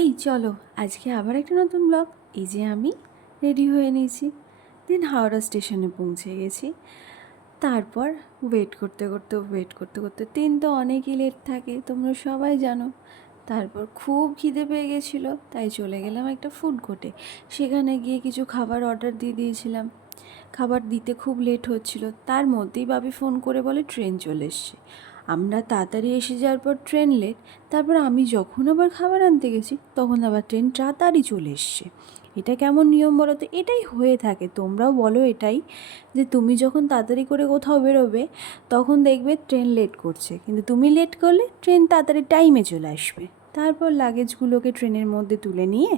এই চলো আজকে আবার একটা নতুন ব্লগ। এই যে আমি রেডি হয়ে নিয়েছি, দেন হাওড়া স্টেশনে পৌঁছে গেছি। তারপর ওয়েট করতে ট্রেন তো অনেকই লেট থাকে, তোমরা সবাই জানো। তারপর খুব খিদে পেয়ে গেছিলো, তাই চলে গেলাম একটা ফুড কোর্টে। সেখানে গিয়ে কিছু খাবার অর্ডার দিয়ে দিয়েছিলাম। খাবার দিতে খুব লেট হচ্ছিল, তার মধ্যেই বাবি ফোন করে বলে ট্রেন চলে এসছে। আমরা তাড়াতাড়ি এসে যাওয়ার পর ট্রেন লেট। তারপর আমি যখন আবার খাবার আনতে গেছি তখন আবার ট্রেন তাড়াতাড়ি চলে এসছে। এটা কেমন নিয়ম বলো তো? এটাই হয়ে থাকে, তোমরাও বলো এটাই, যে তুমি যখন তাড়াতাড়ি করে কোথাও বেরোবে তখন দেখবে ট্রেন লেট করছে, কিন্তু তুমি লেট করলে ট্রেন তাড়াতাড়ি টাইমে চলে আসবে। তারপর লাগেজগুলোকে ট্রেনের মধ্যে তুলে নিয়ে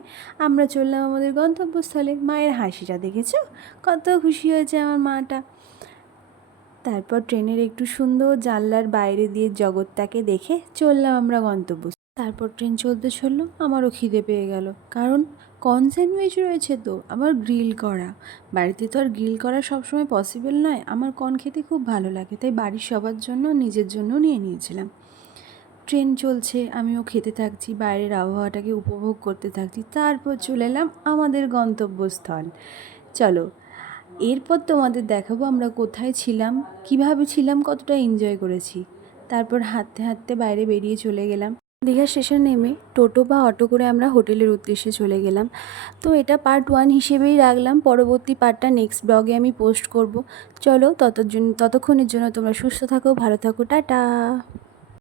আমরা চললাম আমাদের গন্তব্যস্থলে। মায়ের হাসিটা দেখেছো? কত খুশি হয়েছে আমার মাটা। তারপর ট্রেনের একটু সুন্দর জানলার বাইরে দিয়ে জগৎটাকে দেখে চললাম আমরা গন্তব্য। তারপর ট্রেন চললো, আমারও খিদে পেয়ে গেল, কারণ কর্ন স্যান্ডউইচ রয়েছে তো আবার গ্রিল করা। বাড়িতে তো আর গ্রিল করা সবসময় পসিবল নয়, আমার কর্ন খেতে খুব ভালো লাগে, তাই বাড়ির সবার জন্য নিজের জন্য নিয়ে নিয়েছিলাম। ট্রেন চলছে, আমিও খেতে থাকছি, বাইরের আবহাওয়াটাকে উপভোগ করতে থাকছি। তারপর চলে এলাম আমাদের গন্তব্যস্থল। চলো এরপর তোমাদের দেখাবো আমরা কোথায় ছিলাম, কিভাবে ছিলাম, কতটা এনজয় করেছি। তারপর হাঁটতে হাঁটতে বাইরে বেরিয়ে চলে গেলাম। দীঘা স্টেশন নেমে টোটো বা অটো করে আমরা হোটেলের উদ্দেশ্যে চলে গেলাম। তো এটা পার্ট 1 হিসেবেই রাখলাম, পরবর্তী পার্টটা নেক্সট ব্লগে আমি পোস্ট করব। চলো ততক্ষণের জন্য তোমরা সুস্থ থাকো, ভালো থাকো, টাটা।